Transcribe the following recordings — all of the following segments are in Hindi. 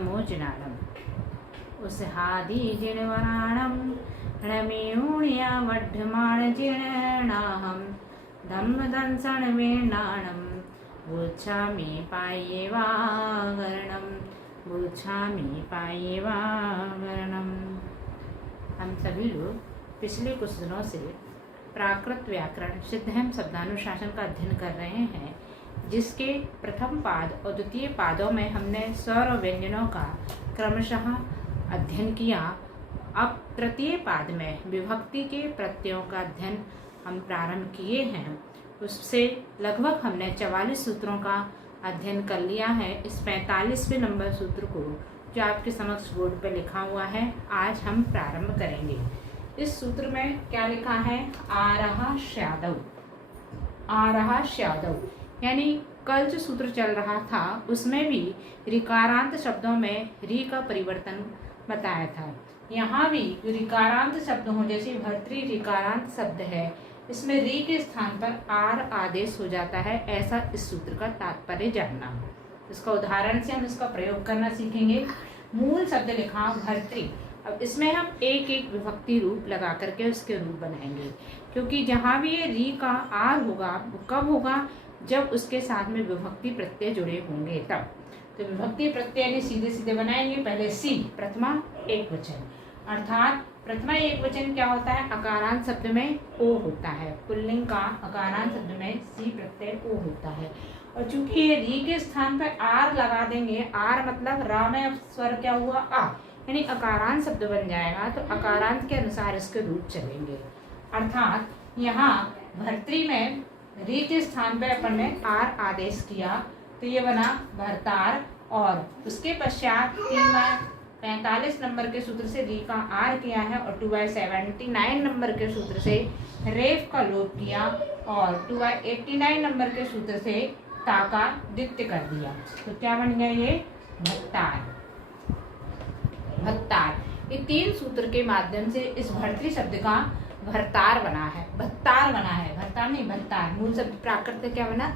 मोचनानम उसहादि जिणवराणम रणमेऊण्या वड्ढमाण जिणाहम धम्म दंसन वेणाणम बुच्छामि पायेवागरणम बुच्छामि पायेवागरणम। हम सभी लोग पिछले कुछ दिनों से प्राकृत व्याकरण सिद्धहम शब्दानुशासन का अध्ययन कर रहे हैं, जिसके प्रथम पाद और द्वितीय पादों में हमने स्वर और व्यंजनों का क्रमशः अध्ययन किया। अब तृतीय पाद में विभक्ति के प्रत्ययों का अध्ययन हम प्रारंभ किए हैं। उससे लगभग हमने 44 सूत्रों का अध्ययन कर लिया है। इस 45वें नंबर सूत्र को, जो आपके समक्ष बोर्ड पर लिखा हुआ है, आज हम प्रारंभ करेंगे। इस सूत्र में क्या लिखा है? आरहा श्यादव। आरहा श्यादव यानी कल जो सूत्र चल रहा था उसमें भी ऋकारांत शब्दों में री का परिवर्तन बताया था। यहाँ भी ऋकारांत शब्द हो, जैसे भर्तृ ऋकारांत शब्द है, इसमें री के स्थान पर आर आदेश हो जाता है। ऐसा इस सूत्र का तात्पर्य जानना। इसका उदाहरण से हम इसका प्रयोग करना सीखेंगे। मूल शब्द लिखा भर्तृ। अब इसमें हम एक एक विभक्ति रूप लगा करके उसके रूप बनाएंगे, क्योंकि जहाँ भी ये री का आर होगा वो कब होगा? जब उसके साथ में विभक्ति प्रत्यय जुड़े होंगे तब। तो विभक्ति प्रत्यय सीधे सीधे बनाएंगे। पहले सी, प्रथमा एक वचन, अर्थात प्रथमा एक वचन क्या होता है? अकारांत शब्द में ओ होता है। पुल्लिंग का अकारांत शब्द में सी प्रत्यय ओ होता है। और चूंकि ये री के स्थान पर आर लगा देंगे, आर मतलब रा में अब स्वर क्या हुआ? आ, यानी अकारांत शब्द बन जाएगा। तो अकारांत के अनुसार इसके रूप चलेंगे। अर्थात यहाँ भर्तृ में री के स्थान पर अपन ने आर आदेश किया, तो ये बना भरतार। और उसके पश्चात 45 नंबर के सूत्र से री का आर किया है और 2/79 नंबर के सूत्र से रेफ का लोप किया और 2/89 नंबर के सूत्र से ता का द्वित्य कर दिया। तो क्या बन गया? ये भत्तार। भत्तार। ये तीन सूत्र के माध्यम से इस भर्तृ शब्द का भरतार बना है, भत्तार बना है। भत्तार नहीं, भत्तार। मूल शब्द प्राकृत क्या बना?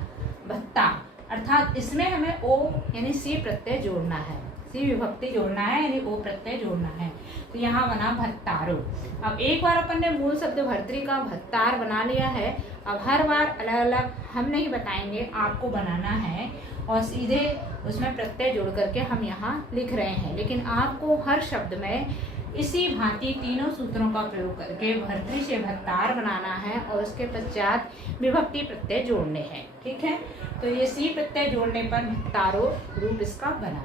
भत्ता। अर्थात इसमें हमें ओ यानी सी प्रत्यय जोड़ना है, सी विभक्ति जोड़ना है, यानी ओ प्रत्यय जोड़ना है। तो यहाँ बना भत्तारो। अब एक बार अपन ने मूल शब्द भर्तृ का भत्तार बना लिया है। अब हर बार अलग अलग हम नहीं बताएंगे, आपको बनाना है और सीधे उसमें प्रत्यय जोड़ करके हम यहाँ लिख रहे हैं। लेकिन आपको हर शब्द में इसी भांति तीनों सूत्रों का प्रयोग करके भर्तृ से भत्तार बनाना है और उसके पश्चात विभक्ति प्रत्यय जोड़ने हैं। ठीक है, तो ये सी प्रत्यय जोड़ने पर भत्तारो रूप इसका बना।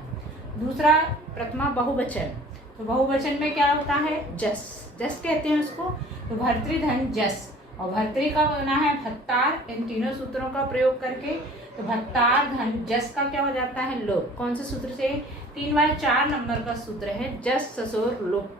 दूसरा, प्रथमा बहुवचन। तो बहुवचन में क्या होता है? जस। जस कहते हैं उसको। तो भर्तृ धन जस, और भर्तृ का बना है भत्तार। इन तीनों सूत्रों का प्रयोग करके तो भत्तार धन जस का क्या हो जाता है? लोप। कौन से सूत्र से? 3/4 नंबर का सूत्र है जस ससुर लोप।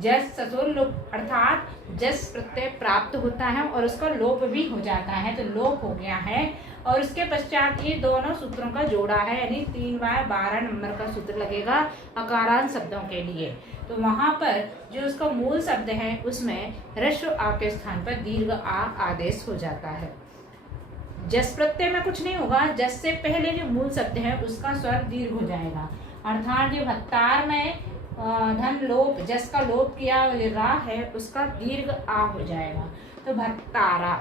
जस ससुर लोप, अर्थात जस प्रत्यय प्राप्त होता है और उसका लोप भी हो जाता है। तो लोप हो गया है और उसके पश्चात ये दोनों सूत्रों का जोड़ा है, यानी 3/12 नंबर का सूत्र लगेगा अकारांत शब्दों के लिए। तो वहां पर जो उसका मूल शब्द है उसमें ह्रस्व आ के स्थान पर दीर्घ आ आदेश हो जाता है। जस प्रत्यय में कुछ नहीं होगा, जस से पहले जो मूल शब्द है उसका स्वर दीर्घ हो जाएगा। अर्थात जो भत्तार में धन लोप, जस का लोप किया रा है उसका दीर्घ आ हो जाएगा। तो भत्तारा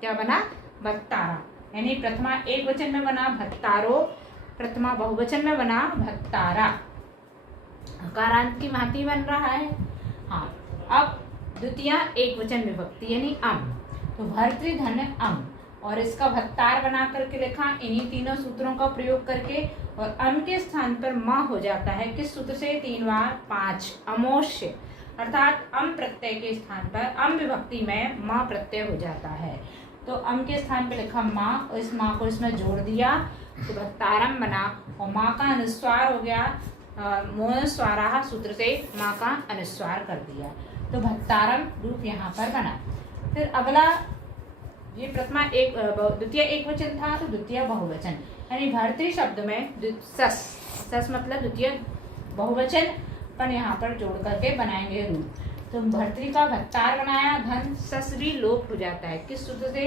क्या बना? भत्तारा। यानी प्रथमा एक वचन में बना भत्तारो, प्रथमा बहुवचन में बना भत्तारा। अकारांत की भांति बन रहा है। हाँ, अब द्वितीय एक वचन विभक्ति यानी अम। तो भर्तृ धन अम, और इसका भत्तार बना करके लिखा इन्हीं तीनों सूत्रों का प्रयोग करके। और अम के स्थान पर माँ हो जाता है। किस सूत्र से? 3/5 अमोष्य। अर्थात अम प्रत्यय के स्थान पर अम विभक्ति में माँ प्रत्यय हो जाता है। तो अम के स्थान पर लिखा माँ और इस माँ को इसमें जोड़ दिया तो भत्तारम बना। और माँ का अनुस्वार हो गया, मोहस्वारा सूत्र से माँ का अनुस्वार कर दिया। तो भत्तारम रूप यहाँ पर बना। फिर अगला, ये प्रथमा एक द्वितीय एक वचन था तो द्वितीय बहुवचन, यानी भर्तृ शब्द में सस। सस मतलब द्वितीय बहुवचन पर यहाँ पर जोड़ करके बनाएंगे रूप। तो भर्तृ का भत्तार बनाया, धन सस भी लोप हो जाता है। किस सूत्र से?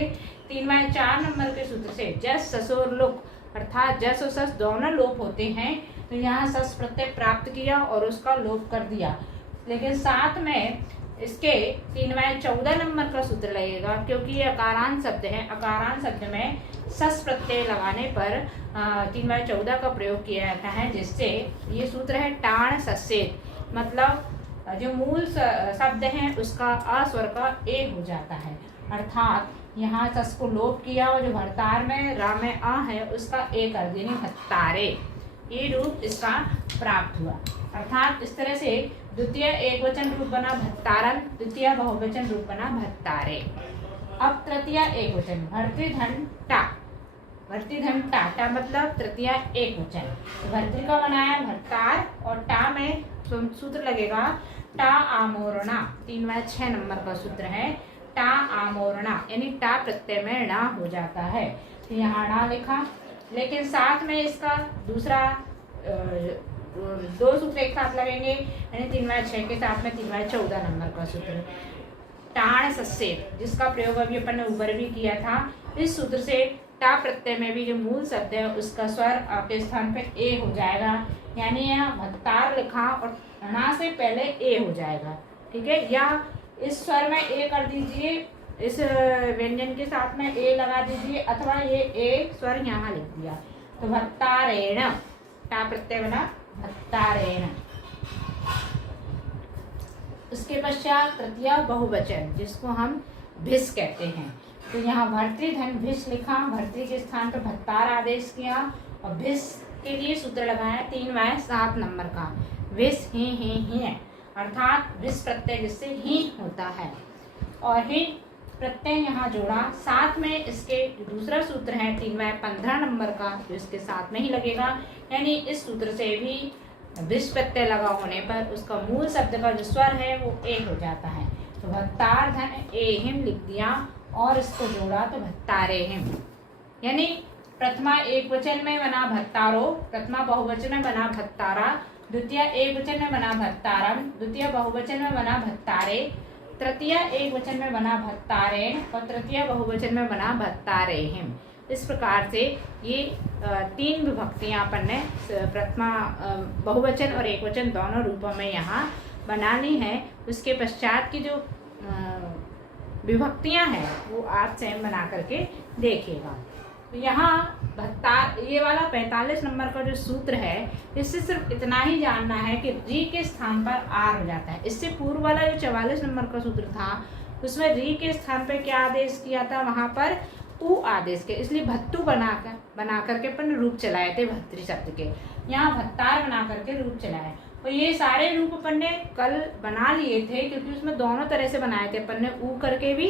3/4 नंबर के सूत्र से जस ससोर लोप, अर्थात जस और सस दोनों लोप होते हैं। तो यहाँ सस प्रत्यय प्राप्त किया और उसका लोप कर दिया। लेकिन साथ में इसके 3/14 नंबर का सूत्र लगेगा, क्योंकि ये अकारांत शब्द है। अकारांत शब्द में सस प्रत्यय लगाने पर 3/14 का प्रयोग किया जाता है, जिससे ये सूत्र है टाण सस्येत, मतलब जो मूल शब्द है उसका अ स्वर का ए हो जाता है। अर्थात यहाँ सस को लोप किया और जो भर्तार में रा में आ है उसका ए कर देने भत्तारे, ये रूप इसका प्राप्त हुआ। अर्थात इस तरह से द्वितीय एकवचन रूप बना भत्तारन, द्वितीय बहुवचन रूप बना भत्तारे। अब तृतीय एकवचन भर्तृधन टा, भर्तृधन टा, टा मतलब तृतीय एकवचन। भर्तृ का बनाया भत्तार और टा में सूत्र लगेगा टा आमोरणा, 3/6 नंबर का सूत्र है टा आमोरणा, यानी टा प्रत्यय में णा हो जाता है। तो यहाँ णा लिखा, लेकिन साथ में इसका दूसरा 2 सूत्र एक साथ लगेंगे, यानी 3/6 के साथ में 3/14 नंबर का सूत्र टाण सस्येत, जिसका प्रयोग अभी अपन ने ऊपर भी किया था। इस सूत्र से टा प्रत्यय में भी जो मूल शब्द है उसका स्वर आपके स्थान पे ए हो जाएगा, यानी यहाँ भत्तार लिखा और णा से पहले ए हो जाएगा। ठीक है, या इस स्वर में ए कर दीजिए, इस व्यंजन के साथ में ए लगा दीजिए, अथवा ये ए स्वर यहाँ लिख दिया तो भत्तारेण, टा प्रत्यय बना भत्तारेण। उसके पश्चात तृतीय बहुवचन जिसको हम भिस कहते हैं, तो यहाँ भर्तृधन भिस लिखा, भर्तृ के स्थान पर भत्तार आदेश किया और भिस के लिए सूत्र लगाया 3/7 नंबर का विस ही, अर्थात विस प्रत्यय जिससे ही होता है और ही प्रत्यय यहाँ जोड़ा। साथ में इसके दूसरा सूत्र है 3/15 नंबर का, जो इसके साथ में ही लगेगा, यानी इस सूत्र से भी विस प्रत्यय लगा होने पर उसका मूल शब्द का जो स्वर है वो ए हो जाता है। तो भत्तार धन ए हिम लिख दिया और इसको जोड़ा तो भत्तारे हिम, यानी प्रथमा एक वचन में बना भत्तारो, प्रथमा बहुवचन में बना भत्तारा, द्वितीय एक वचन में बना भत्तारम, द्वितीय बहुवचन में बना भत्तारे, तृतीय एक वचन में बना भत्तारेण और तृतीय बहुवचन में बना भत्तारेहिम। इस प्रकार से ये 3 विभक्तियां अपन ने प्रथमा बहुवचन और एकवचन दोनों रूपों में यहाँ बनानी है। उसके पश्चात की जो विभक्तियां हैं वो आप स्वयं बना करके देखिएगा। तो यहाँ भत्तार, ये वाला 45 नंबर का जो सूत्र है, इससे सिर्फ इतना ही जानना है कि री के स्थान पर आर हो जाता है। इससे पूर्व वाला जो 44 नंबर का सूत्र था उसमें री के स्थान पर क्या आदेश किया था, वहां पर उ आदेश के, इसलिए भत्तु बना करके अपन रूप चलाए थे भर्तृ शब्द के। यहाँ भत्तार बना करके रूप चलाए और ये सारे रूप अपन ने कल बना लिए थे, क्योंकि उसमें दोनों तरह से बनाए थे अपन ने, ऊ करके भी,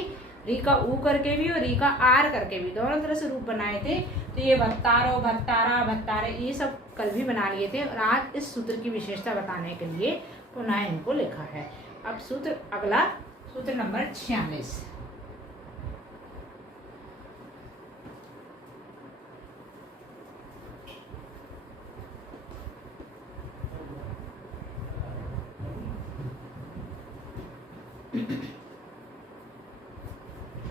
री का ऊ करके भी और री का आर करके भी, दोनों तरह से रूप बनाए थे। तो ये भत्तारो, भत्तारा, भत्तारे, ये सब कल भी बना लिए थे और आज इस सूत्र की विशेषता बताने के लिए पुनः इनको लिखा है। अब सूत्र अगला, सूत्र नंबर 46।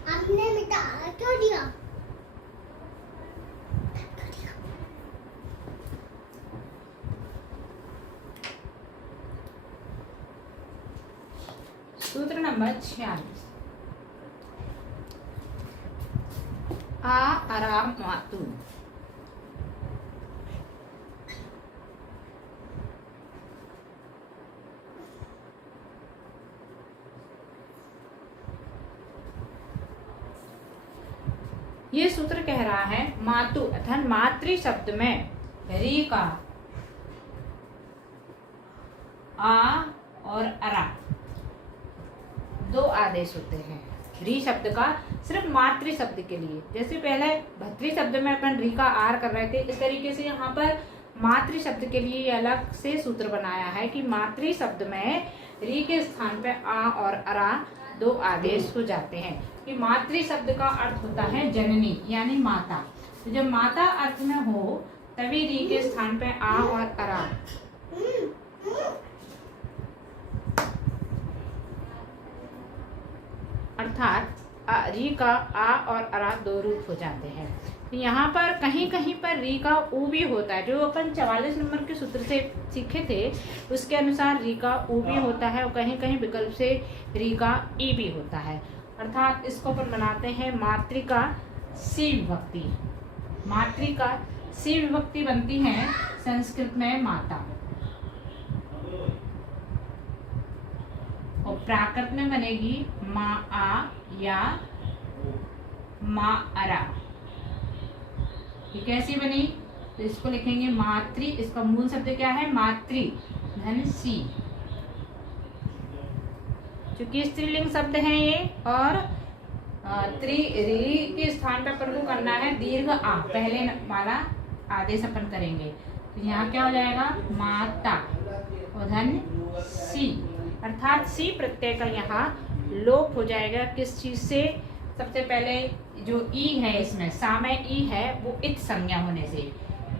आपने मिटा क्यों दिया? सूत्र नंबर 46 आ आराम मातु। ये सूत्र कह रहा है मातु अर्थात मातृ शब्द में री का आ और अरा 2 आदेश होते हैं री शब्द का, सिर्फ मातृ शब्द के लिए। जैसे पहले भर्तृ शब्द में अपन री का आर कर रहे थे, इस तरीके से यहाँ पर मातृ शब्द के लिए अलग से सूत्र बनाया है कि मातृ शब्द में री के स्थान पे आ और अरा 2 आदेश हो जाते हैं। कि मातृ शब्द का अर्थ होता है जननी यानी माता, तो जब माता अर्थ में हो तभी री के स्थान पे आ और अरा। अर्थात री का आ और अरा दो रूप हो जाते हैं। तो यहाँ पर कहीं कहीं पर री का ऊ भी होता है, जो अपन 44 नंबर के सूत्र से सीखे थे उसके अनुसार री का ऊ भी होता है, और कहीं कहीं विकल्प से री का ई भी होता है। अर्थात इसको अपन बनाते हैं मातृका सी विभक्ति। मातृका सी विभक्ति बनती है संस्कृत में माता, और प्राकृत में बनेगी मा आ या मा अरा। ये कैसी बनी? तो इसको लिखेंगे मातृ, इसका मूल शब्द क्या है? मातृ धन सी, क्योंकि स्त्रीलिंग शब्द है ये, और री के स्थान पर अपन को करना है दीर्घ आ, पहले वाला आदेश अपन करेंगे। तो यहाँ क्या हो जाएगा? माता और धन सी, अर्थात सी प्रत्यय का यहाँ लोप हो जाएगा। किस चीज से? सबसे पहले जो ई है, इसमें सामय ई है, वो इत संज्ञा होने से,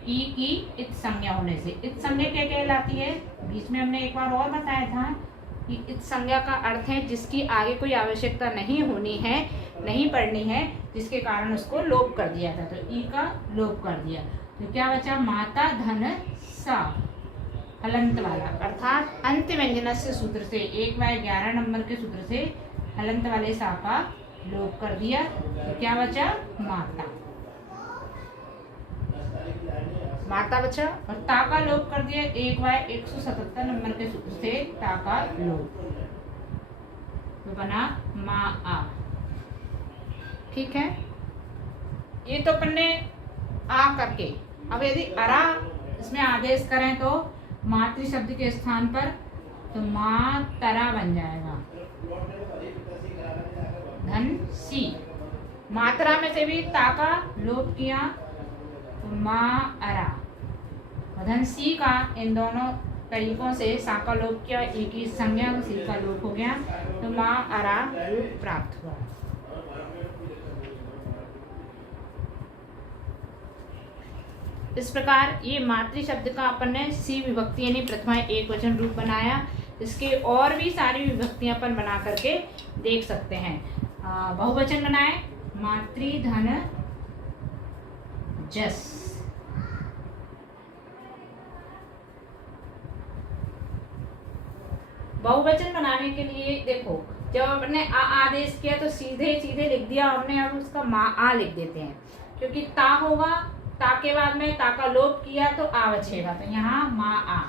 ई की इत संज्ञा होने से। इत संज्ञा क्या कहलाती है? बीच में हमने एक बार और बताया था कि इत संज्ञा का अर्थ है जिसकी आगे कोई आवश्यकता नहीं होनी है, नहीं पढ़नी है, जिसके कारण उसको लोप कर दिया था। तो ई का लोप कर दिया, तो क्या बचा? माता धन सा, हलंत वाला, अर्थात अंत व्यंजन से सूत्र से 1/11 नंबर के सूत्र से हलंत वाले सा का लोप कर दिया। तो क्या बचा? माता, माता बचा, और ता का लोप कर दिया 1/177 नंबर के सूत्र से ता का लोप, तो बना मा आ। ठीक है, ये तो अपन ने आ करके। अब यदि अरा इसमें आदेश करें तो मातृ शब्द के स्थान पर तो मातरा बन जाएगा, धन सी। मात्रा में से भी ता का लोप किया तो मा अरा, धन सी का इन दोनों तरीकों से सा का लोप किया, एक ही संज्ञा सी का लोप हो गया, तो मा अरा रूप प्राप्त हुआ। इस प्रकार ये मातृ शब्द का अपन ने सी विभक्ति यानी प्रथमा एक वचन रूप बनाया। इसके और भी सारी विभक्तियां अपन बना करके देख सकते हैं। बहुवचन बनाए, मातृ धन जस। बहुवचन बनाने के लिए देखो, जब अपने आ आदेश किया तो सीधे सीधे लिख दिया हमने, अब उसका मा आ लिख देते हैं, क्योंकि ता होगा, ता के बाद में ता का लोप किया तो आ बचेगा, तो यहाँ मा आ।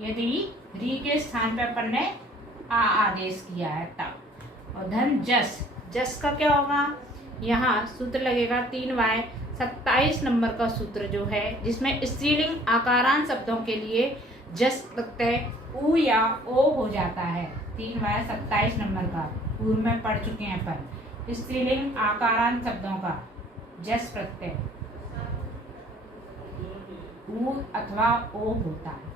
यदि री के स्थान पर अपन ने आ आदेश किया है ता, और धन जस। जस का क्या होगा? यहाँ सूत्र लगेगा 3/27 नंबर का सूत्र जो है, जिसमें स्त्रीलिंग आकारांत शब्दों के लिए जस प्रत्यय उ या ओ हो जाता है। 3/27 नंबर का पूर्व में पढ़ चुके हैं अपन। स्त्रीलिंग आकारांत शब्दों का जस प्रत्यय उ अथवा ओ होता है।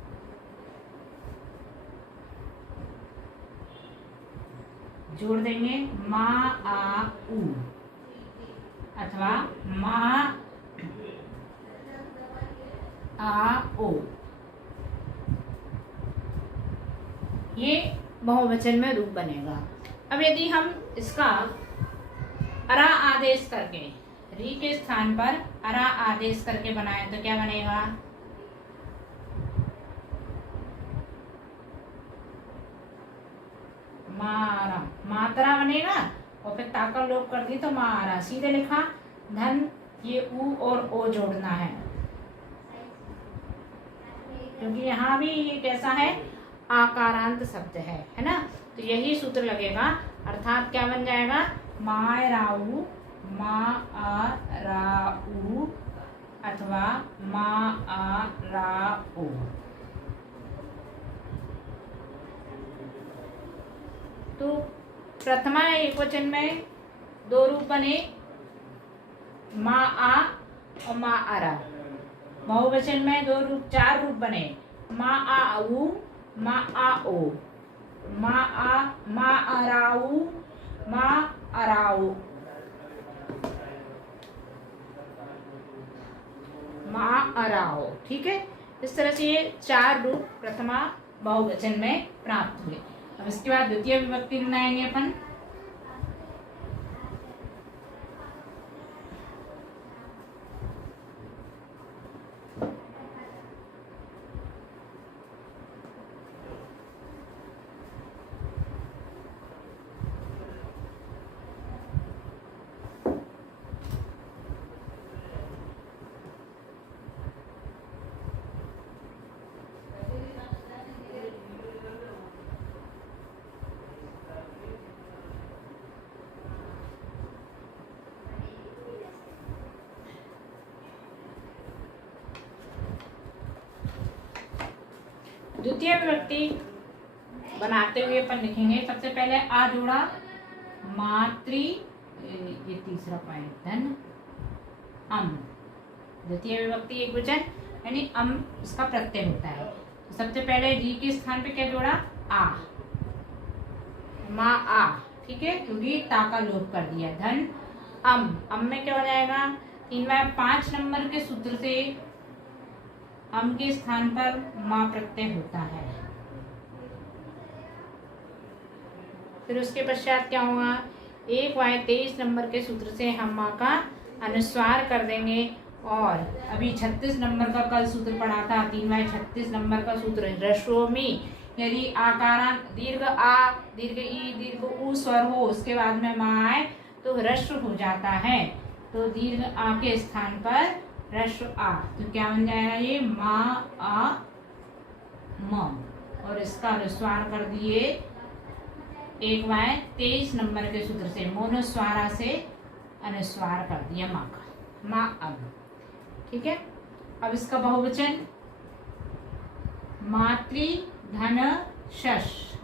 जोड़ देंगे मा आ उ अथवा मा आ ओ, ये बहुवचन में रूप बनेगा। अब यदि हम इसका अरा आदेश करके री के स्थान पर अरा आदेश करके बनाए तो क्या बनेगा? मारा, मात्रा बनेगा, और फिर ता का लोप कर दी तो मारा, सीधे लिखा। धन ये उ और ओ जोड़ना है, क्योंकि यहाँ भी ये कैसा है? आकारांत शब्द है ना, तो यही सूत्र लगेगा। अर्थात क्या बन जाएगा? माय राऊ, मा आ राऊ अथवा मा आ राऊ। तो प्रथमा एक वचन में दो रूप बने, मा आ और मा अरा। बहुवचन में दो रूप, चार रूप बने, मा आ ऊ, मा आ ओ, मा अराऊ, मा अराऊ, मा अराओ। ठीक है, इस तरह से ये चार रूप प्रथमा बहुवचन में प्राप्त हुए। अब इसके बाद द्वितीय विभक्ति बनाएंगे अपन। द्वितीय विभक्ति बनाते हुए अपन लिखेंगे। सबसे पहले आ जोड़ा मातृ, ये तीसरा पॉइंट, धन अम। द्वितीय विभक्ति एक वचन यानी अम इसका प्रत्यय होता है। तो सबसे पहले री के स्थान पे क्या जोड़ा, आ, माँ आ, ठीक है, क्योंकि ता का लोप कर दिया। धन अम में क्या हो जाएगा, 5 नंबर के सूत्र से अम के स्थान पर माँ प्रत्यय होता है। फिर उसके पश्चात क्या होगा, 1/23 नंबर के सूत्र से हम माँ का अनुस्वार कर देंगे। और अभी 36 नंबर का कल सूत्र पढ़ा था, 3/36 नंबर का सूत्र ह्रस्व में यदि आकारा दीर्घ आ, दीर्घ ई, दीर्घ ऊ स्वर हो, उसके बाद में माँ आए तो ह्रस्व हो जाता है। तो दीर्घ आ के स्थान पर ह्रस्व आ, तो क्या बन जाएगा, ये माँ आ म। और इसका अनुस्वार कर दिए 1/23 नंबर के सूत्र से, मोनुस्वारा से अनुस्वार कर दिया माँ का, माँ अब, ठीक है। अब इसका बहुवचन मातृ धन शश,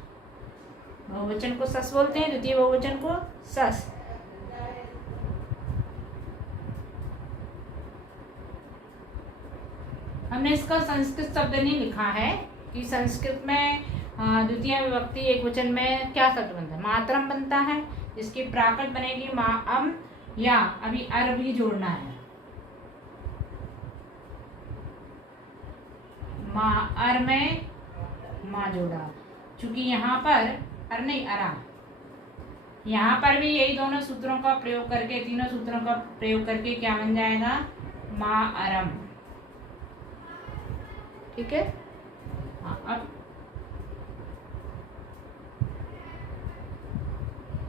बहुवचन को सस बोलते हैं, द्वितीय बहुवचन को सस। हमने इसका संस्कृत शब्द नहीं लिखा है कि संस्कृत में द्वितीय विभक्ति एक वचन में क्या शब्द बनता है, मातरम बनता है, जिसकी प्राकृत बनेगी माँ अम, या अभी अर भी जोड़ना है, माँ अर में माँ जोड़ा, चूंकि यहाँ पर अर नहीं अरा, यहाँ पर भी यही दोनों सूत्रों का प्रयोग करके, तीनों सूत्रों का प्रयोग करके क्या बन जाएगा, माँ अरम, ठीक है। हाँ, अब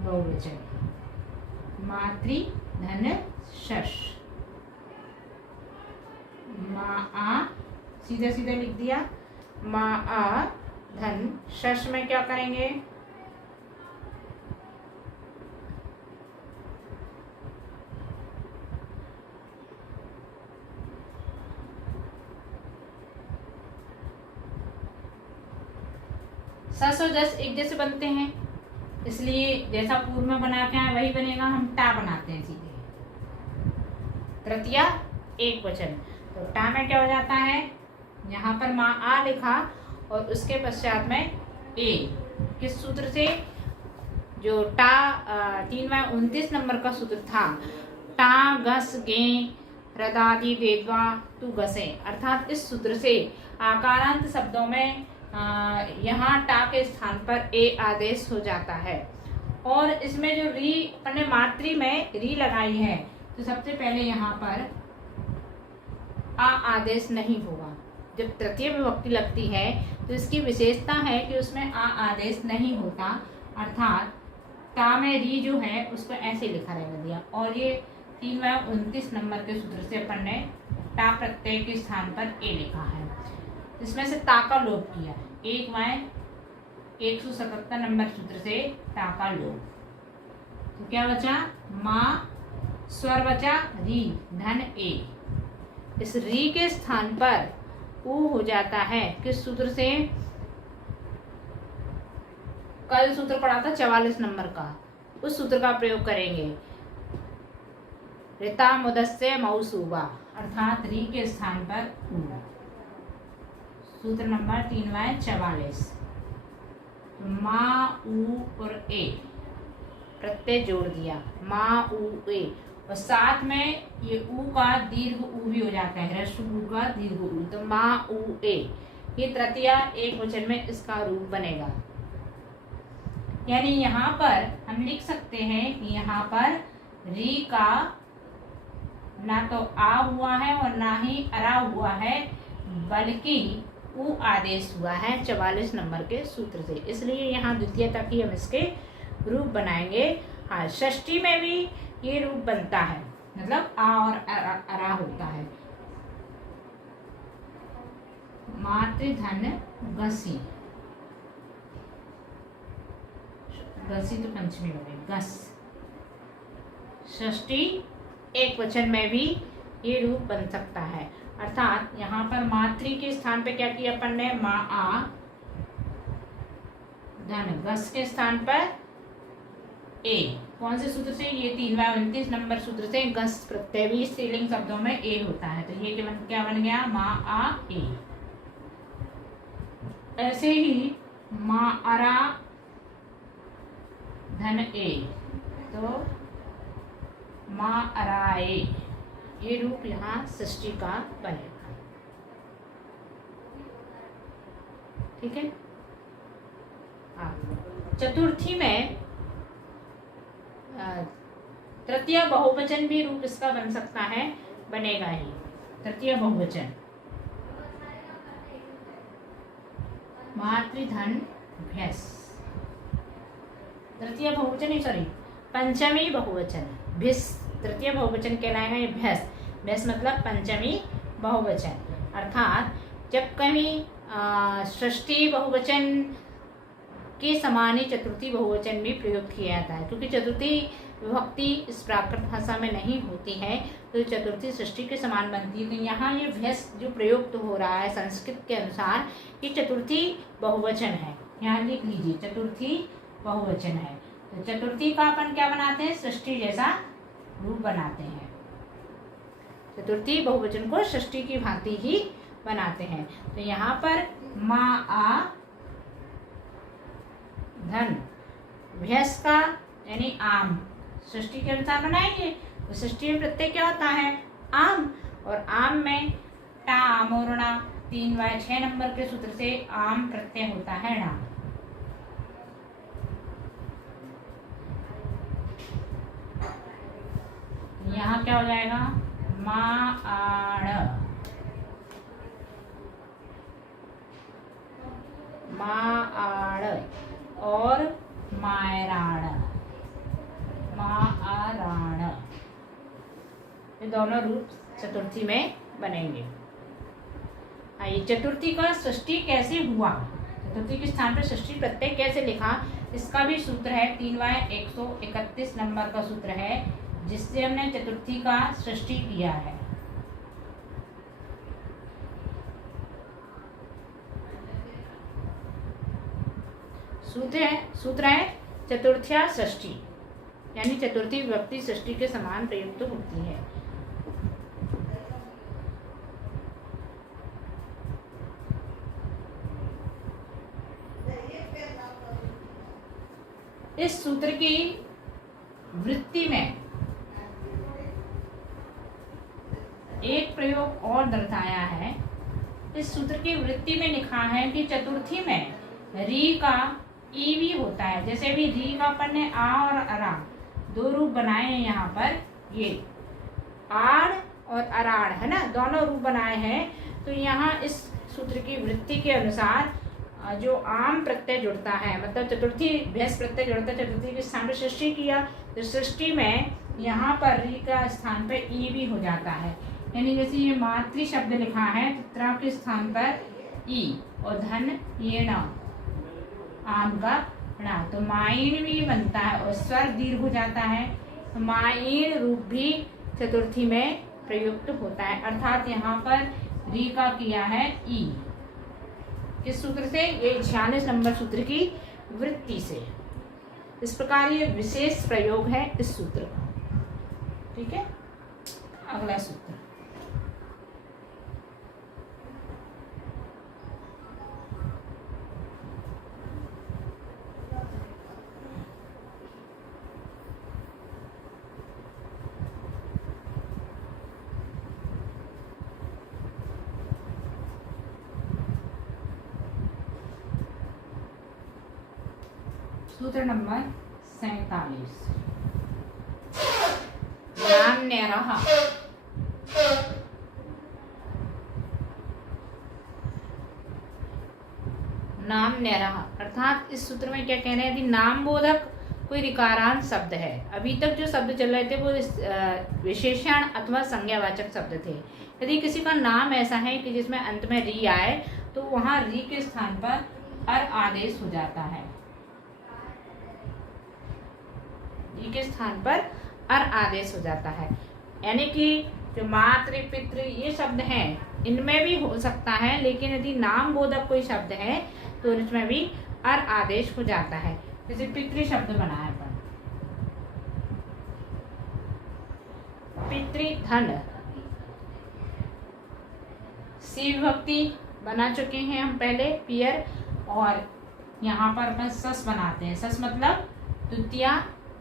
बहुवचन मातृ धन शश, माँ आ, सीधा सीधा लिख दिया, माँ आ धन शश में क्या करेंगे, सस और जस एक जैसे बनते हैं, इसलिए जैसा पूर्व में बना के आए वही बनेगा, हम टा बनाते हैं सीधे। तृतीया एक वचन, तो टा में क्या हो जाता है, यहाँ पर माँ आ लिखा और उसके पश्चात में ए, किस सूत्र से, जो टा 3/29 नंबर का सूत्र था, टा गस गे रदादि देद्वा तू गसे, अर्थात इस सूत्र से आकारांत शब्दों में यहाँ टा के स्थान पर ए आदेश हो जाता है। और इसमें जो री अपने मातृ में री लगाई है, तो सबसे पहले यहाँ पर आ आदेश नहीं होगा। जब तृतीय विभक्ति लगती है तो इसकी विशेषता है कि उसमें आ आदेश नहीं होता, अर्थात ता में री जो है उसको ऐसे लिखा रहेगा दिया। और ये 3/29 नंबर के सूत्र से अपन ने टा प्रत्यय के स्थान पर ए लिखा है, इसमें से ता का लोप किया, 1/177 नंबर सूत्र से ता का लोप, तो क्या बचा, माँ स्वर बचा री धन ए, इस री के स्थान पर ऊ हो जाता है, किस सूत्र से, कल सूत्र पढ़ा था 44 नंबर का, उस सूत्र का प्रयोग करेंगे, ऋता मुदस्से मौसूबा, अर्थात री के स्थान पर ऊ, सूत्र नंबर 3/44, माँ ऊ और ए प्रत्यय जोड़ दिया, माँ ऊ ए, और साथ में ये ऊ का दीर्घ ऊ भी हो जाता है, ह्रस्व ऊ का दीर्घ ऊ, तो माँ ऊ ए, ये तृतीया एक वचन में इसका रूप बनेगा। यानी यहाँ पर हम लिख सकते हैं कि यहाँ पर री का ना तो आ हुआ है और ना ही अरा हुआ है, बल्कि ऊ आदेश हुआ है 44 नंबर के सूत्र से, इसलिए यहाँ द्वितीय तक ही हम इसके रूप बनाएंगे। हाँ, षष्ठी में भी ये रूप बनता है, मतलब आ और अरा होता है, मातृधन गसी, गसी तो पंचमी बने गस, षष्ठी एक वचन में भी ये रूप बन सकता है, अर्थात यहाँ पर मातृ के स्थान पे क्या किया अपन ने, माँ आ, धन, घस के स्थान पर ए। कौन से सूत्र से? ये 3/29 नंबर सूत्र से घस प्रत्यय भी स्त्रीलिंग शब्दों में ए होता है, तो ये क्या बन गया? मा आ ए। ऐसे ही मा अरा धन ए, तो मा अराए, ये रूप यहाँ षष्ठी का बनेगा। ठीक है। चतुर्थी में तृतीय बहुवचन भी रूप इसका बन सकता है, बनेगा ही। तृतीय बहुवचन मातृधन भैंस, तृतीय बहुवचन, सॉरी पंचमी बहुवचन भिस, तृतीय बहुवचन कहलाएगा ये भैंस। भैंस मतलब पंचमी बहुवचन। अर्थात जब कहीं षष्ठी बहुवचन के समान ही चतुर्थी बहुवचन भी प्रयोग किया जाता है, क्योंकि चतुर्थी विभक्ति इस प्राकृत भाषा में नहीं होती है, तो चतुर्थी षष्ठी के समान बनती है। तो यहाँ ये भैंस जो प्रयोग हो रहा है संस्कृत के अनुसार, ये चतुर्थी बहुवचन है। यहाँ लिख लीजिए, चतुर्थी बहुवचन है। तो चतुर्थी का अपन क्या बनाते हैं? षष्ठी जैसा रूप बनाते हैं। चतुर्थी बहुवचन को षष्ठी की भांति ही बनाते हैं। तो यहाँ पर मा आ धन, भैंस का यानी आम षष्ठी के अनुसार बनाएंगे। तो षष्ठी में प्रत्यय क्या होता है? आम। और आम में टा आमोरणा 3/6 नंबर के सूत्र से आम प्रत्यय होता है णा। यहाँ क्या हो जाएगा? मा आड़, मा आड़ और मायराण, माराण, ये दोनों रूप चतुर्थी में बनेंगे। आइए, चतुर्थी का षष्ठी कैसे हुआ? चतुर्थी के स्थान पर षष्ठी प्रत्यय कैसे लिखा? इसका भी सूत्र है, 3/131 नंबर का सूत्र है, जिससे हमने चतुर्थी का षष्ठी किया है। सूत्र है चतुर्थ्या षष्ठी, यानी चतुर्थी विभक्ति षष्ठी के समान प्रयुक्त होती है। इस सूत्र की वृत्ति में एक प्रयोग और दर्शाया है। इस सूत्र की वृत्ति में लिखा है कि चतुर्थी में री का ई भी होता है। जैसे भी री का अपन ने आ और अरा दो रूप बनाए हैं, यहाँ पर ये आड़ और अराड़ है ना, दोनों रूप बनाए हैं। तो यहाँ इस सूत्र की वृत्ति के अनुसार जो आम प्रत्यय जुड़ता है, मतलब चतुर्थी भैंस प्रत्यय जुड़ता है, चतुर्थी के स्थान पर षष्ठी किया, तो षष्ठी में यहाँ पर री का स्थान पर ई भी हो जाता है। यानी जैसे ये मातृ शब्द लिखा है, तो त्रा के स्थान पर ई और धन ये न, आम का णा, तो माइन भी बनता है और स्वर दीर्घ हो जाता है। तो माइन रूप भी चतुर्थी में प्रयुक्त होता है। अर्थात यहाँ पर री का किया है ई। किस सूत्र से? ये 46 नंबर सूत्र की वृत्ति से। इस प्रकार ये विशेष प्रयोग है इस सूत्र का। ठीक है, अगला सूत्र सूत्र नंबर 47। नाम्न्यरः, नाम्न्यरः अर्थात इस सूत्र में क्या कह रहे हैं? यदि नाम बोधक कोई रिकारांत शब्द है, अभी तक जो शब्द चल रहे थे वो विशेषण अथवा संज्ञावाचक शब्द थे। यदि किसी का नाम ऐसा है कि जिसमें अंत में री आए, तो वहां री के स्थान पर अर आदेश हो जाता है। री के स्थान पर अर आदेश हो जाता है। यानी कि जो मातृ पितृ ये शब्द हैं, इनमें भी हो सकता है, लेकिन यदि नाम बोधक कोई शब्द है तो इसमें भी अर आदेश हो जाता है। जैसे पितृ शब्द बनाया अपन, पितृधन, सी विभक्ति बना चुके हैं हम पहले पियर, और यहाँ पर अपन सस बनाते हैं। सस मतलब द्वितीय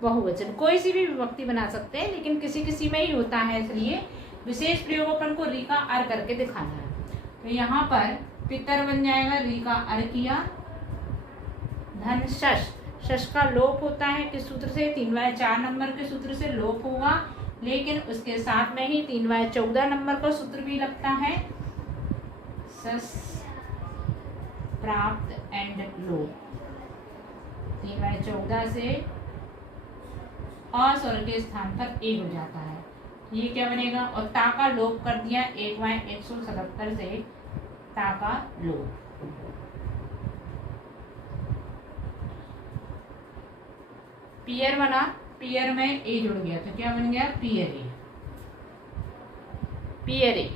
बहुवचन, कोई सी भी विभक्ति बना सकते हैं, लेकिन किसी किसी में ही होता है, इसलिए विशेष प्रयोग अपन को री का अर करके दिखाना है। तो यहाँ पर पितर बन जाएगा, री का अर किया, धन शश, शश का लोप होता है किस सूत्र से, 3/4 नंबर के सूत्र से लोप होगा, लेकिन उसके साथ में ही 3/14 नंबर का सूत्र भी लगता है, सस प्राप्त एंड लोप। 3/14 से अस्वर के स्थान पर ए हो जाता है, ये क्या बनेगा, और ता का लोप कर दिया 1/177 से ता का लोप। पियर बना, पियर में ए जुड़ गया तो क्या बन गया, पियरे, पियरे।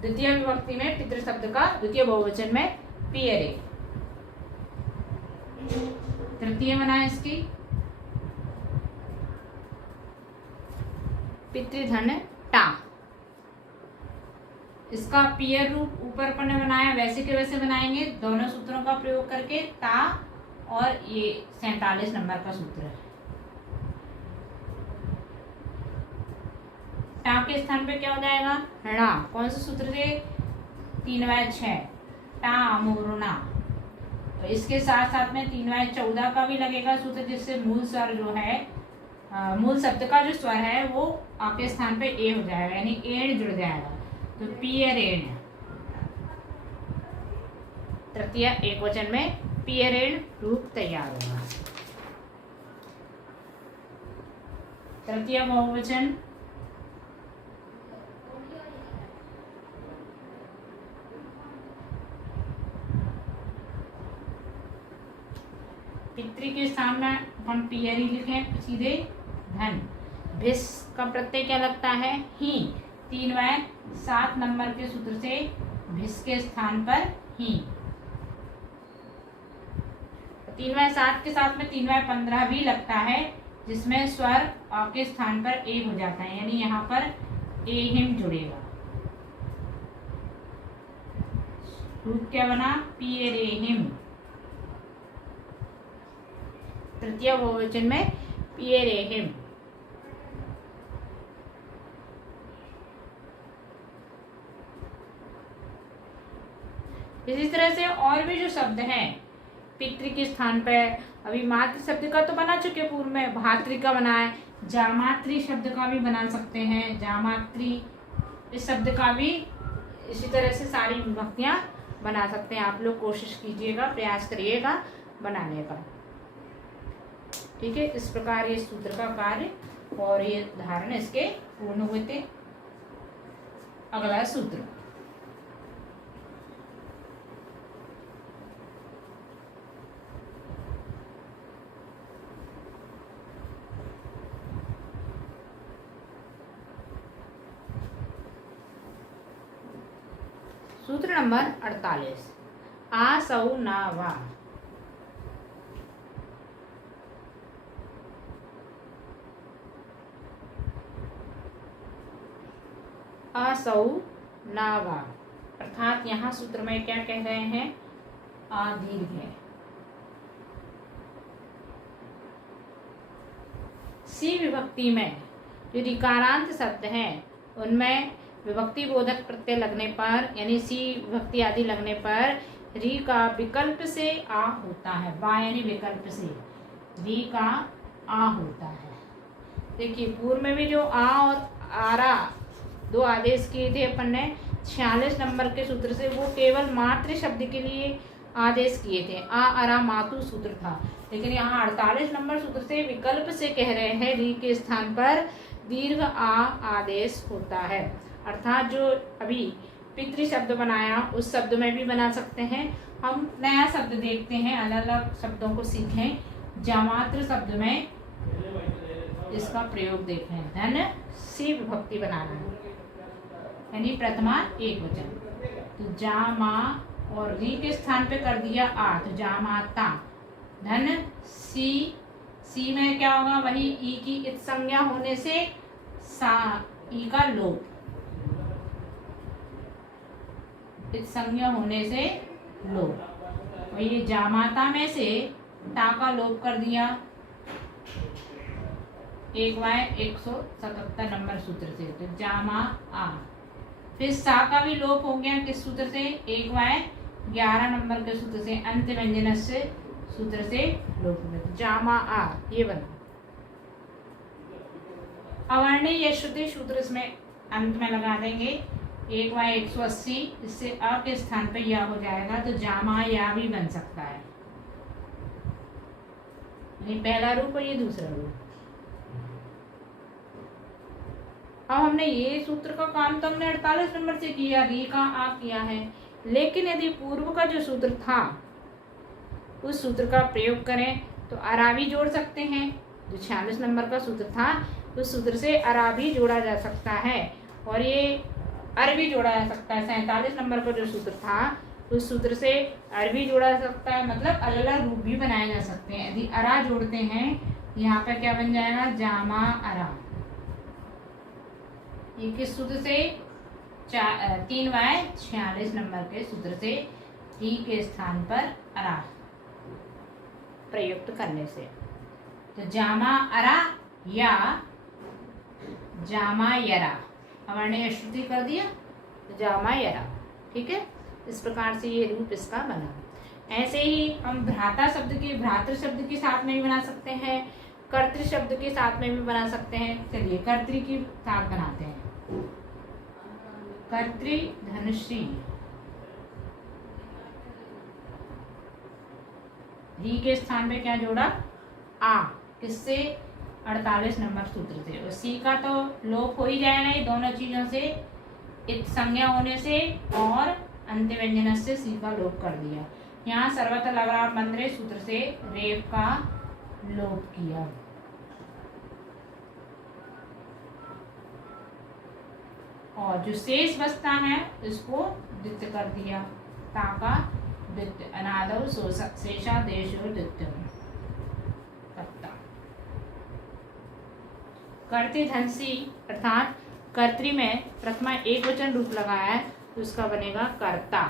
द्वितीय विभक्ति में पितृ शब्द का द्वितीय बहुवचन में पियरे। तृतीय बना इसकी पितृधन टा, इसका पियर रूप ऊपर अपन ने बनाया, वैसे के वैसे बनाएंगे, दोनों सूत्रों का प्रयोग करके, ता और ये 47 नंबर का सूत्र है। टा के स्थान पे क्या हो जाएगा, णा, कौन से सूत्र से, 3/6 टा मोरना। तो इसके साथ साथ में 3/14 का भी लगेगा सूत्र, जिससे मूल स्वर जो है, मूल शब्द का जो स्वर है वो आपके स्थान पे ए हो जाएगा, यानी एण जुड़ जाएगा, तो पियरेण। तृतीय एक वचन में पियरेण रूप तैयार होगा। तृतीय बहुवचन पितृ के स्थान में हम पियर ही लिखें सीधे, धन। भिस का प्रत्यय क्या लगता है, ही, 3/7 नंबर के सूत्र से भिस के स्थान पर ही। 3/7 के साथ में 3/15 भी लगता है, जिसमें स्वर आपके स्थान पर ए हो जाता है, यानी यहाँ पर ए हिम जुड़ेगा। रूप क्या बना, पियरे हिम। तृतीय बहुवचन में पियरे हिम। इसी तरह से और भी जो शब्द हैं पितृ के स्थान पर, अभी मातृ शब्द का तो बना चुके पूर्व में, भातृ का बना है, जामात्री शब्द का भी बना सकते हैं, जामात्री इस शब्द का भी इसी तरह से सारी विभक्तियां बना सकते हैं। आप लोग कोशिश कीजिएगा, प्रयास करिएगा बनाने का, ठीक है। इस प्रकार ये सूत्र का कार्य और ये धारण इसके पूर्ण हुए थे। अगला सूत्र, सूत्र नंबर 48, आसौ ना वा। असौ नावा, अर्थात यहाँ सूत्र में क्या कह रहे हैं, दीर्घ है। सी विभक्ति में जो ऋकारांत शब्द हैं उनमें विभक्ति बोधक प्रत्यय लगने पर, यानी सी विभक्ति आदि लगने पर री का विकल्प से आ होता है, बा यानी विकल्प से री का आ होता है। देखिए पूर्व में भी जो आ और आरा दो आदेश किए थे अपन ने 46 नंबर के सूत्र से, वो केवल मातृ शब्द के लिए आदेश किए थे, आ अरा मातु सूत्र था। लेकिन यहाँ 48 नंबर सूत्र से विकल्प से कह रहे हैं री के स्थान पर दीर्घ आ आदेश होता है। अर्थात जो अभी पितृ शब्द बनाया उस शब्द में भी बना सकते हैं। हम नया शब्द देखते हैं, अलग अलग शब्दों को सीखें। जामात्र शब्द में इसका प्रयोग देखें, धन सी विभक्ति बनाना है, यानी प्रथमा एक वचन, तो जामा और री के स्थान पे कर दिया आ, तो जामाता। धन सी, सी में क्या होगा, वही ई की इत संज्ञा होने से सा, ई का लोप, इत संज्ञा होने से लोप। और ये जामाता में से ता का लोप कर दिया 1/177 नंबर सूत्र से, तो जामा आ। फिर सा का भी लोप हो गया किस सूत्र से, 1/11 नंबर के सूत्र से, अंत व्यंजन से सूत्र से लोप हो गया, जामा आ ये बना। अवर्णीय यशुद्धि सूत्र इसमें अंत में लगा देंगे 1/180, इससे अ के स्थान पे या हो जाएगा, तो जामा या भी बन सकता है। ये पहला रूप और ये दूसरा रूप। अब हमने ये सूत्र का काम तो हमने 48 नंबर से किया, री का आ किया है, लेकिन यदि पूर्व का जो सूत्र था उस सूत्र का प्रयोग करें तो अरा भी जोड़ सकते हैं। जो 46 नंबर का सूत्र था उस सूत्र से अरा भी जोड़ा जा सकता है, और ये अर भी जोड़ा जा सकता है। 47 नंबर का जो सूत्र था उस सूत्र से अर भी जोड़ा जा सकता है, मतलब अलग अलग रूप भी बनाए जा सकते हैं। यदि अरा जोड़ते हैं यहाँ पे क्या बन जाएगा, जामा अरा। ये किस सूत्र से, 3/46 नंबर के सूत्र से ही के स्थान पर अरा प्रयुक्त करने से, तो जामा अरा या जामा यरा, अवर्णीय श्रुति कर दिया तो जामा यरा। ठीक है, इस प्रकार से ये रूप इसका बना। ऐसे ही हम भ्राता शब्द के, भ्रातृ शब्द के साथ में भी बना सकते हैं, कर्तृ शब्द के साथ में भी बना सकते हैं। चलिए कर्तृ के साथ बनाते हैं। कर्तृ धनुषी, री के स्थान पे क्या जोड़ा, आ, किससे, 48 नंबर सूत्र से। और सी का तो लोप हो ही जाएगा ये दोनों चीजों से, इत संज्ञा होने से और अंत व्यंजन से सी का लोप कर दिया। यहाँ सर्वत्र लवराव मंद्रे सूत्र से रेव का लोप किया। और जो शेष बचता है इसको द्वित्य कर दिया, ताका द्वित्य, अनादव शेषा देशो द्वित्य। कर्तृ धनसी अर्थात कर्तृ में प्रथमा एक वचन रूप लगाया है तो उसका बनेगा कर्ता।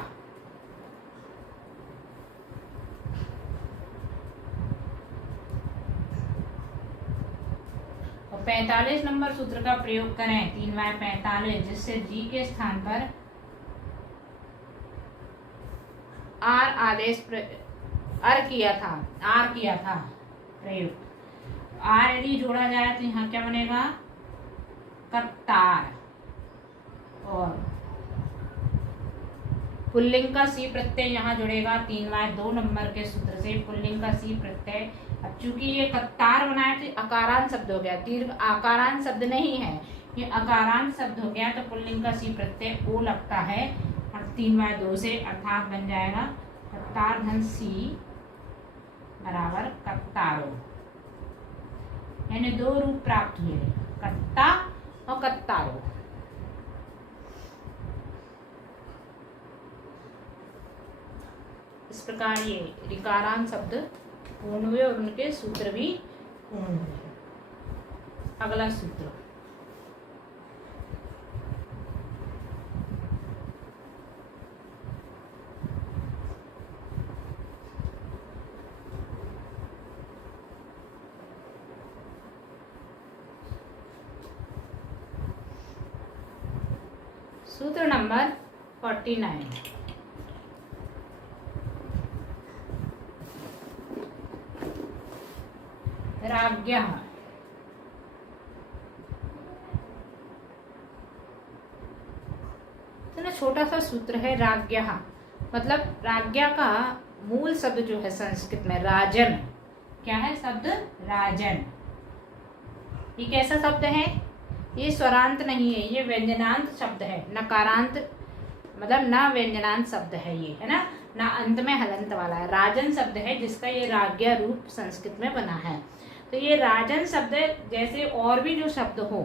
और 45 नंबर सूत्र का प्रयोग करें 3/45, जिससे जी के स्थान पर आर आदेश आर किया था प्रयोग। आर यदि जोड़ा जाए तो यहाँ क्या बनेगा, कत्तार। और पुल्लिंग का सी प्रत्यय यहाँ जुड़ेगा 3/2 नंबर के सूत्र से, पुल्लिंग का सी प्रत्यय। अब चूंकि ये कत्तार बनाया तो अकारांत शब्द हो गया, दीर्घ आकारांत शब्द नहीं है, ये अकारांत शब्द हो गया, तो पुल्लिंग का सी प्रत्यय ओ लगता है और 3/2 से, अर्थात बन जाएगा कत्तार धन सी बराबर कत्तारो। यानी दो रूप प्राप्त हुए, कत्ता और कत्तारो। इस प्रकार ये ऋकारांत शब्द पूर्ण हुए और उनके सूत्र भी पूर्ण हुए। अगला सूत्र, सूत्र नंबर 49। राज्ञः, तो छोटा सा सूत्र है राज्ञः, मतलब राज्ञा का मूल शब्द जो है संस्कृत में राजन। क्या है शब्द, राजन। ये कैसा शब्द है, ये स्वरांत नहीं है, ये व्यंजनांत शब्द है, नकारांत मतलब ना व्यंजनांत शब्द है ये, है ना अंत में हलंत वाला है। राजन शब्द है जिसका ये राज्ञा रूप संस्कृत में बना है। तो ये राजन शब्द जैसे और भी जो शब्द हो,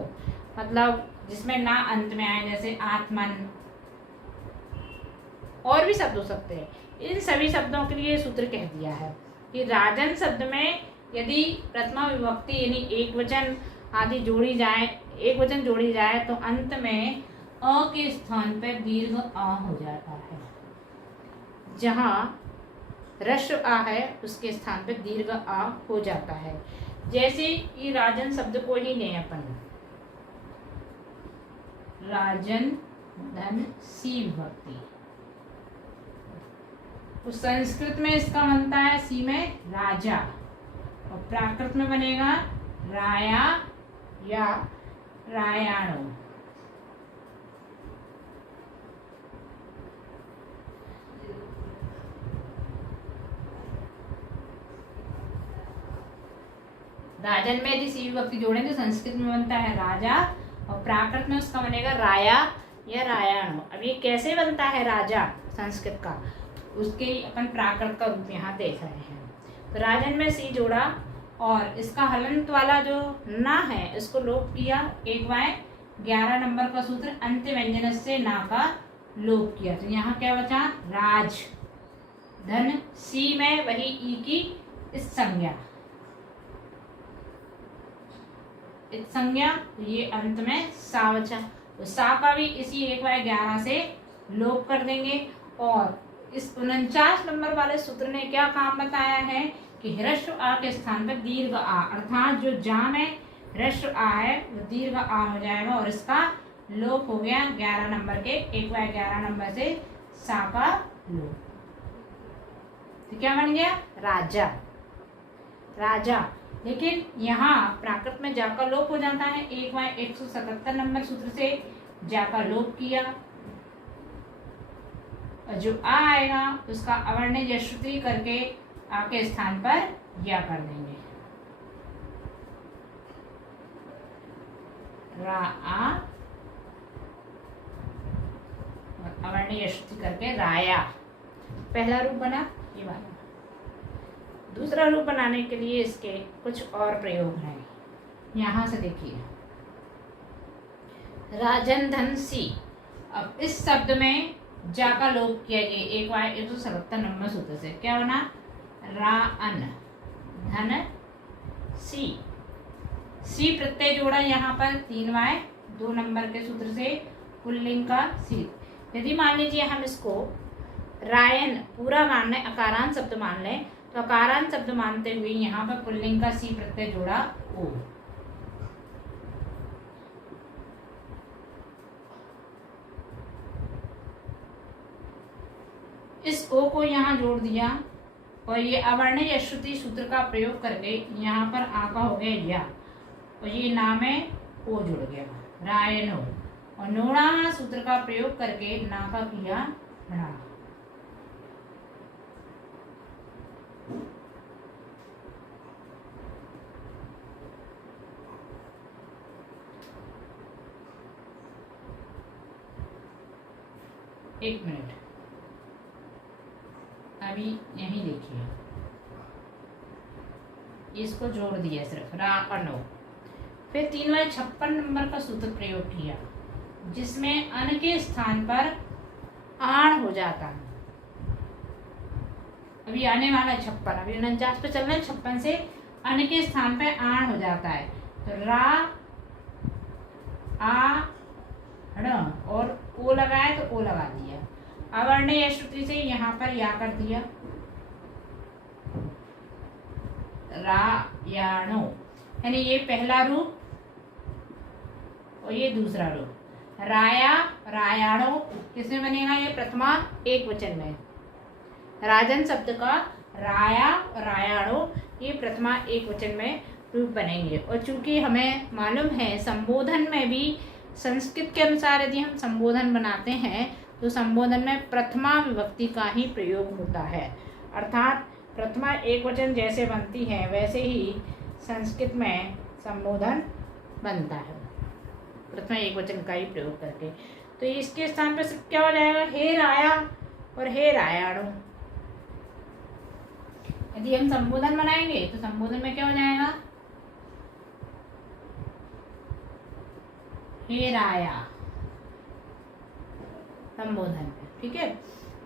मतलब जिसमें ना अंत में आए, जैसे आत्मन, और भी शब्द हो सकते हैं। इन सभी शब्दों के लिए सूत्र कह दिया है कि राजन शब्द में यदि प्रथमा विभक्ति यानी एक वचन आदि जोड़ी जाए, एक वचन जोड़ी जाए तो अंत में अ के स्थान पर दीर्घ आ हो जाता है। जहाँ ह्रस्व आ है उसके स्थान पर दीर्घ आ हो जाता है। जैसे ये राजन शब्द को ही लें अपन, राजन धन सी विभक्ति, तो संस्कृत में इसका बनता है सी में राजा और प्राकृत में बनेगा राया या रायाणो। राजन में यदि सी विभक्ति जोड़ें तो संस्कृत में बनता है राजा और प्राकृत में उसका बनेगा राया या रायाणो। अब ये कैसे बनता है राजा संस्कृत का, उसके अपन प्राकृत का रूप यहाँ देख रहे हैं। तो राजन में सी जोड़ा और इसका हलंत वाला जो ना है इसको लोप किया, 1/11 नंबर का सूत्र अंत्य व्यंजन से ना का लोप किया, तो यहाँ क्या बचा राज। धन सी में वही ई की इस संज्ञा, इस संज्ञा, तो ये अंत में सा बचा, तो सा का भी इसी 1/11 से लोप कर देंगे। और इस 49 नंबर वाले सूत्र ने क्या काम बताया है कि ह्रस्व आ के स्थान पर दीर्घ आ, अर्थात जो जा में ह्रस्व आ है वो दीर्घ आ हो जाएगा और इसका लोप हो गया 11 नंबर के 1/11 नंबर से सा का लोप, तो क्या बन गया राजा, राजा। लेकिन यहाँ प्राकृत में जा का लोप हो जाता है, 1/177 नंबर सूत्र से जा का लोप किया और जो आ आएगा उसका अवर्ण यश्रुति करके आ के स्थान पर या कर देंगे, रा आ और अवर्ण यश्रुति करके राया। पहला रूप बना ये वाला। दूसरा रूप बनाने के लिए इसके कुछ और प्रयोग हैं, यहां से देखिए राजन धन सी। अब इस शब्द में जा का लोप किया गया 1/177 नंबर सूत्र से, क्या बना रा अन धन सी, सी प्रत्यय जोड़ा यहाँ पर 3/2 नंबर के सूत्र से पुल्लिंग का सी। यदि मान लीजिए हम इसको रायन पूरा मान लें, अकारांत शब्द मान लें, तो अकारांत शब्द मानते हुए यहाँ पर पुल्लिंग का सी प्रत्यय जोड़ा ओ, इस ओ को यहाँ जोड़ दिया और ये अवर्ण यश्रुति सूत्र का प्रयोग करके यहाँ पर आ का हो गया या, और ये नाम है ओ जुड़ गया रायनो, और नोड़ा सूत्र का प्रयोग करके ना का किया ना। एक मिनट, अभी यहीं देखिए, इसको जोड़ दिया सिर्फ रा और नो, फिर 3/56 नंबर का सूत्र प्रयोग किया जिसमें अन के स्थान पर आण हो जाता है। अभी आने वाला 56, अभी 49 पे चल रहे हैं, 56 से अन के स्थान पर आण हो जाता है, तो रा आ ण और ओ लगाए तो ओ लगा दिया, अवर्ण यश्रुति से यहाँ पर या कर दिया रायाणो, यानी ये पहला रूप और ये दूसरा रूप। राया रायाणो किसमें बनेगा, ये प्रथमा एक वचन में, राजन शब्द का राया रायाणो ये प्रथमा एक वचन में रूप बनेंगे। और चूंकि हमें मालूम है संबोधन में भी संस्कृत के अनुसार यदि हम संबोधन बनाते हैं तो संबोधन में प्रथमा विभक्ति का ही प्रयोग होता है, अर्थात प्रथमा एक वचन जैसे बनती है वैसे ही संस्कृत में संबोधन बनता है, प्रथमा एक वचन का ही प्रयोग करके। तो इसके स्थान पर सिर्फ क्या हो जाएगा, हे राया और हे रायाणो। यदि हम संबोधन बनाएंगे तो संबोधन में क्या हो जाएगा, हे राया संबोधन, ठीक है।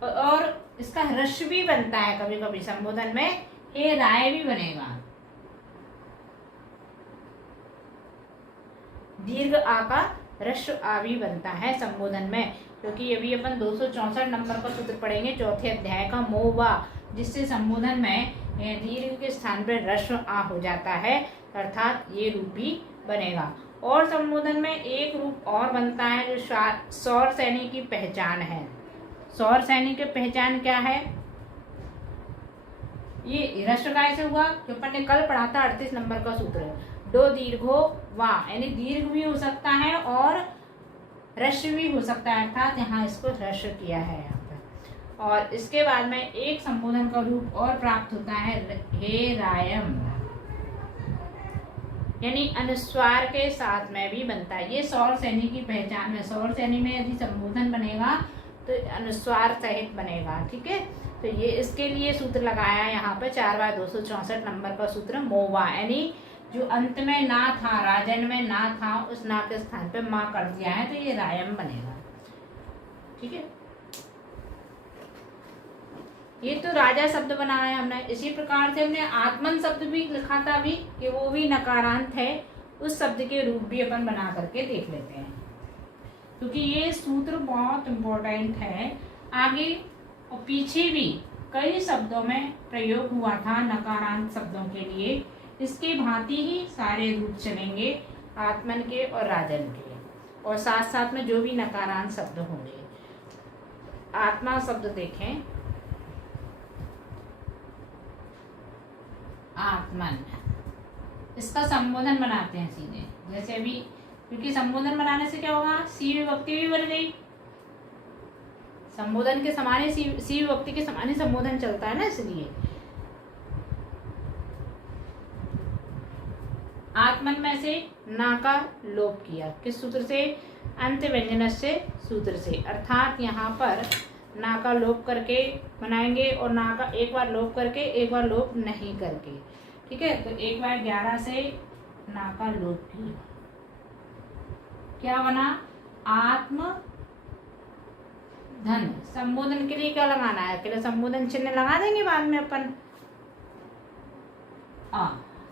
और इसका ह्रस्व भी बनता है कभी कभी संबोधन में, हे राय भी बनेगा। दीर्घ आ का ह्रस्व आ भी बनता है संबोधन में, क्योंकि अभी अपन 264 नंबर का सूत्र पढ़ेंगे चौथे अध्याय का मोवा, जिससे संबोधन में दीर्घ के स्थान पर ह्रस्व आ हो जाता है, अर्थात ये रूप भी बनेगा। और संबोधन में एक रूप और बनता है जो सौर सैनिक की पहचान है। सौर सैनिक की पहचान क्या है? ये ह्रस्व काय से हुआ, जो अपन ने कल पढ़ा था 38 नंबर का सूत्र, दो दीर्घो वा, यानी दीर्घ भी हो सकता है और ह्रस्व भी हो सकता है, अर्थात यहाँ इसको ह्रस्व किया है यहाँ पर। और इसके बाद में एक संबोधन का रूप और प्राप्त होता है, हे रायम, यानी अनुस्वार के साथ में भी बनता है। ये सौर सैनिक की पहचान है। सौर सैनिक में यदि संबोधन बनेगा तो अनुस्वार सहित बनेगा, ठीक है। तो ये इसके लिए सूत्र लगाया यहाँ पे 4/264 नंबर का सूत्र मोवा, यानी जो अंत में ना था, राजन में ना था, उस ना के स्थान पे माँ कर दिया है, तो ये रायम बनेगा, ठीक है। ये तो राजा शब्द बनाया है हमने। इसी प्रकार से हमने आत्मन शब्द भी लिखा था अभी, कि वो भी नकारांत है, उस शब्द के रूप भी अपन बना करके देख लेते हैं, क्योंकि ये सूत्र बहुत इम्पोर्टेंट है। आगे और पीछे भी कई शब्दों में प्रयोग हुआ था नकारांत शब्दों के लिए, इसके भांति ही सारे रूप चलेंगे आत्मन के और राजन के, और साथ साथ में जो भी नकारांत शब्द होंगे। आत्मा शब्द देखें, आत्मन, इसका संबोधन बनाते हैं सीधे, जैसे अभी, क्योंकि संबोधन बनाने से क्या होगा, सी विभक्ति भी बन गई। संबोधन के समान ही सी विभक्ति के समान ही संबोधन चलता है ना, इसलिए आत्मन में से ना का लोप किया, किस सूत्र से, अंत व्यंजन से सूत्र से, अर्थात यहाँ पर ना का लोप करके बनाएंगे, और ना का एक बार लोप करके एक बार लोप नहीं करके, ठीक है। तो 1/11 से ना का लोप किया, क्या बना, आत्म धन। संबोधन के लिए क्या लगाना है, अकेले संबोधन चिन्ह लगा देंगे बाद में अपन,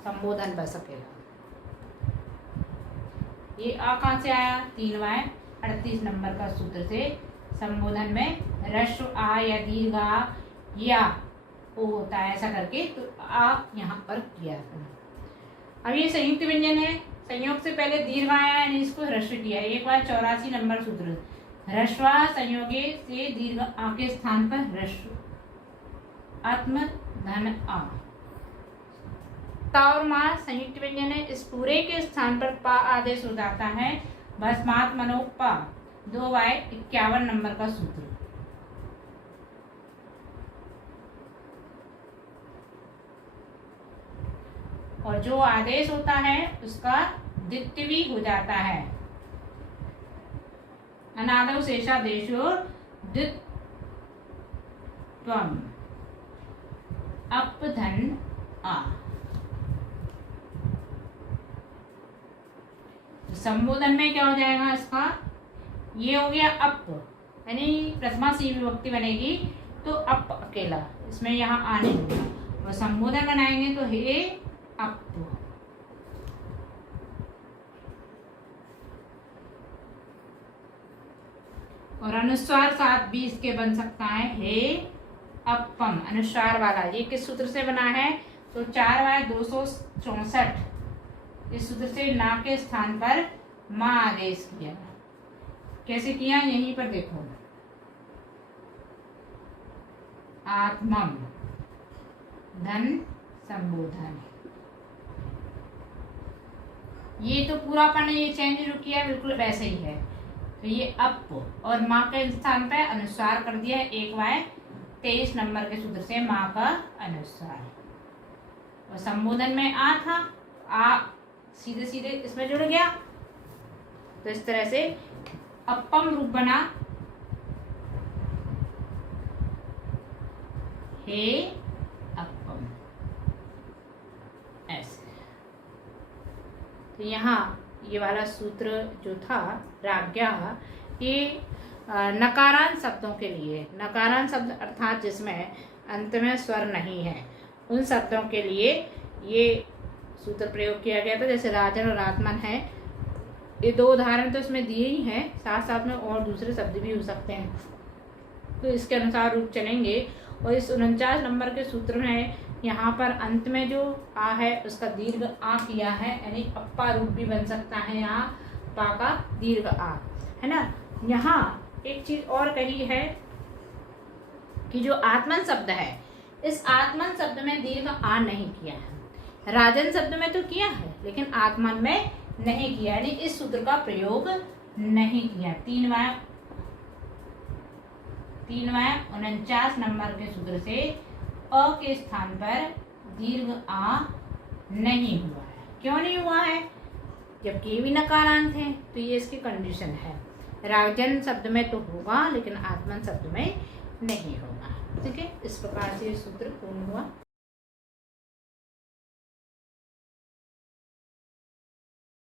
संबोधन बस अकेला। ये आ कहाँ से आया, 3/38 नंबर का सूत्र से, संबोधन में ह्रस्व आ या दीर्घ आ या ओ होता है, ऐसा करके, तो आ यहाँ पर किया। अब ये संयुक्त व्यंजन है, संयोग से पहले दीर्घ आया है, इसको ह्रस्व किया। 1/84 नंबर सूत्र, ह्रस्व संयोगे से दीर्घ आ के स्थान पर ह्रस्व, आत्म धन आ। ता और मा संयुक्त व्यंजन है, इस पूरे के स्थान पर पा आदेश हो जाता है, भस्मात् मनो पा, 2/51 नंबर का सूत्र। और जो आदेश होता है उसका द्वित्व भी हो जाता है, अनादौ शेषादेशो द्वित्वम्, अप धन आ। संबोधन में क्या हो जाएगा इसका, ये हो गया अप, यानी प्रथमा सी विभक्ति बनेगी, तो अप अकेला, इसमें यहाँ आने होगा, और संबोधन बनाएंगे तो हे अप। और अनुस्वार 7 भी इसके बन सकता है, हे अपम, अनुस्वार वाला। ये किस सूत्र से बना है, तो 4/264 इस सूत्र से ना के स्थान पर माँ आदेश किया। कैसे किया, यहीं पर देखो, आत्मम धन संबोधन। ये तो पूरा अपन ने ये चेंज जो किया बिल्कुल वैसे ही है, तो ये अप और माँ के स्थान पे अनुस्वार कर दिया है 1/23 नंबर के सूत्र से, माँ का अनुस्वार। और संबोधन में आ था, आ सीधे सीधे इसमें जुड़ गया, तो इस तरह से अपम रूप बना, हे अपम, ऐसे। तो यहाँ ये वाला सूत्र जो था राज्ञा, ये नकारांत शब्दों के लिए, नकारांत शब्द अर्थात जिसमें अंत में स्वर नहीं है, उन शब्दों के लिए ये सूत्र प्रयोग किया गया था। जैसे राजन और आत्मन है, ये दो उदाहरण तो इसमें दिए ही हैं, साथ साथ में और दूसरे शब्द भी हो सकते हैं, तो इसके अनुसार रूप चलेंगे। और इस 49 नंबर के सूत्र में यहाँ पर अंत में जो आ है उसका दीर्घ आ किया है, यानी अप्पा रूप भी बन सकता है यहाँ पा का दीर्घ आ, है ना। यहाँ एक चीज और कही है कि जो आत्मन शब्द है, इस आत्मन शब्द में दीर्घ आ नहीं किया है। राजन शब्द में तो किया है लेकिन आत्मन में नहीं किया, यानी इस सूत्र का प्रयोग नहीं किया। 49 नंबर के सूत्र से अ के स्थान पर दीर्घ आ नहीं हुआ है। क्यों नहीं हुआ है? जबकि ये भी नकारांत है, तो ये इसकी कंडीशन है। राजन शब्द में तो होगा लेकिन आत्मन शब्द में नहीं होगा। ठीक है, इस प्रकार से सूत्र पूर्ण हुआ।